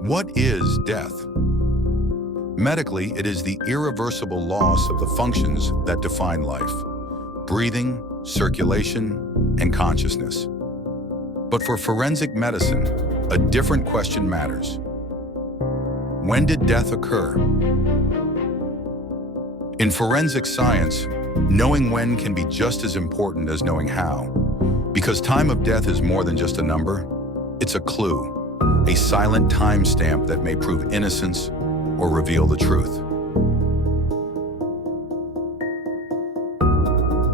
What is death? Medically, it is the irreversible loss of the functions that define life: breathing, circulation, and consciousness. But for forensic medicine, a different question matters. When did death occur? In forensic science, knowing when can be just as important as knowing how, because time of death is more than just a number. It's a clue, a silent timestamp that may prove innocence or reveal the truth.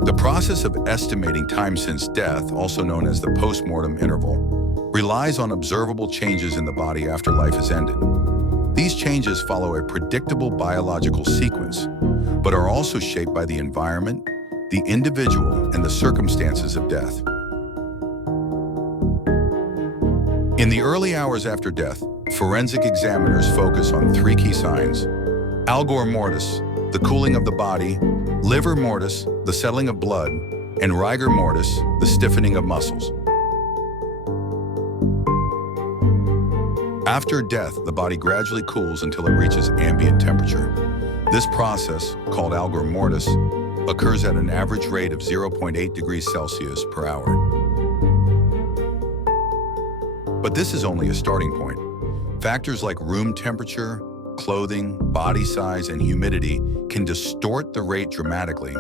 The process of estimating time since death, also known as the postmortem interval, relies on observable changes in the body after life has ended. These changes follow a predictable biological sequence, but are also shaped by the environment, the individual, and the circumstances of death. In the early hours after death, forensic examiners focus on three key signs: algor mortis, the cooling of the body; livor mortis, the settling of blood; and rigor mortis, the stiffening of muscles. After death, the body gradually cools until it reaches ambient temperature. This process, called algor mortis, occurs at an average rate of 0.8 degrees Celsius per hour. But this is only a starting point. Factors like room temperature, clothing, body size, and humidity can distort the rate dramatically.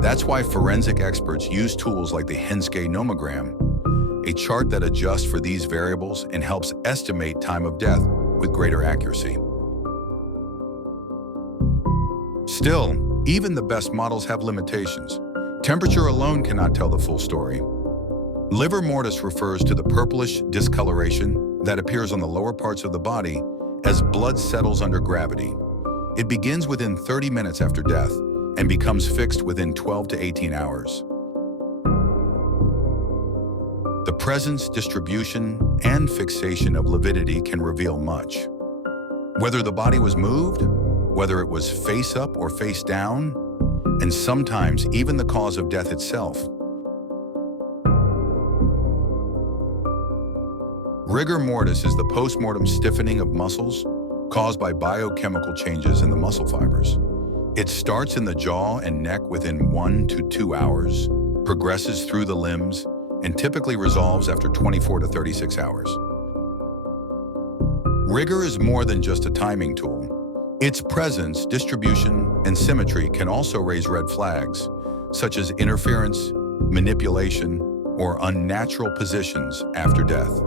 That's why forensic experts use tools like the Henske nomogram, a chart that adjusts for these variables and helps estimate time of death with greater accuracy. Still, even the best models have limitations. Temperature alone cannot tell the full story. Livor mortis refers to the purplish discoloration that appears on the lower parts of the body as blood settles under gravity. It begins within 30 minutes after death and becomes fixed within 12 to 18 hours. The presence, distribution, and fixation of lividity can reveal much. Whether the body was moved, whether it was face up or face down, and sometimes even the cause of death itself. Rigor mortis is the postmortem stiffening of muscles caused by biochemical changes in the muscle fibers. It starts in the jaw and neck within 1 to 2 hours, progresses through the limbs, and typically resolves after 24 to 36 hours. Rigor is more than just a timing tool. Its presence, distribution, and symmetry can also raise red flags, such as interference, manipulation, or unnatural positions after death.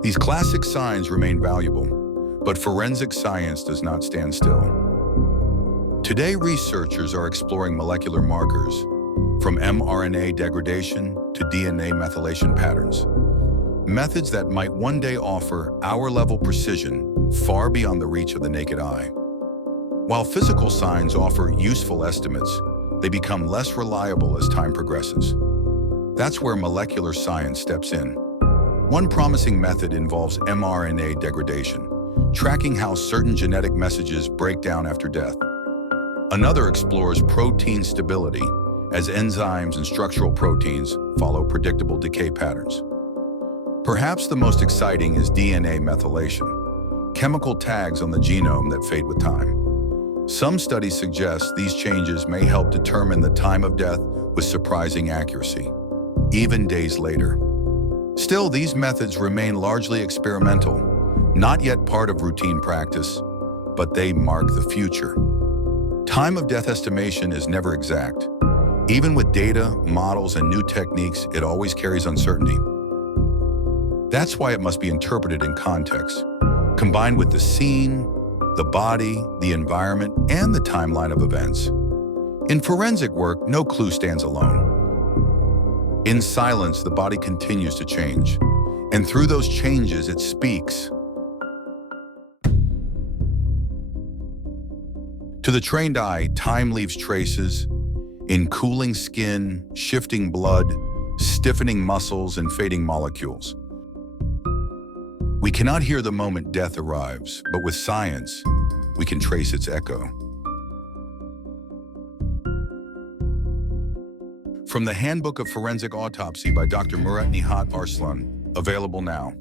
These classic signs remain valuable, but forensic science does not stand still. Today, researchers are exploring molecular markers, from mRNA degradation to DNA methylation patterns, methods that might one day offer hour-level precision far beyond the reach of the naked eye. While physical signs offer useful estimates, they become less reliable as time progresses. That's where molecular science steps in. One promising method involves mRNA degradation, tracking how certain genetic messages break down after death. Another explores protein stability, as enzymes and structural proteins follow predictable decay patterns. Perhaps the most exciting is DNA methylation, chemical tags on the genome that fade with time. Some studies suggest these changes may help determine the time of death with surprising accuracy, even days later. Still, these methods remain largely experimental, not yet part of routine practice, but they mark the future. Time of death estimation is never exact. Even with data, models, and new techniques, it always carries uncertainty. That's why it must be interpreted in context, combined with the scene, the body, the environment, and the timeline of events. In forensic work, no clue stands alone. In silence, the body continues to change, and through those changes, it speaks. To the trained eye, time leaves traces in cooling skin, shifting blood, stiffening muscles, and fading molecules. We cannot hear the moment death arrives, but with science, we can trace its echo. From the Handbook of Forensic Autopsy by Dr. Murat Nihat Arslan, available now.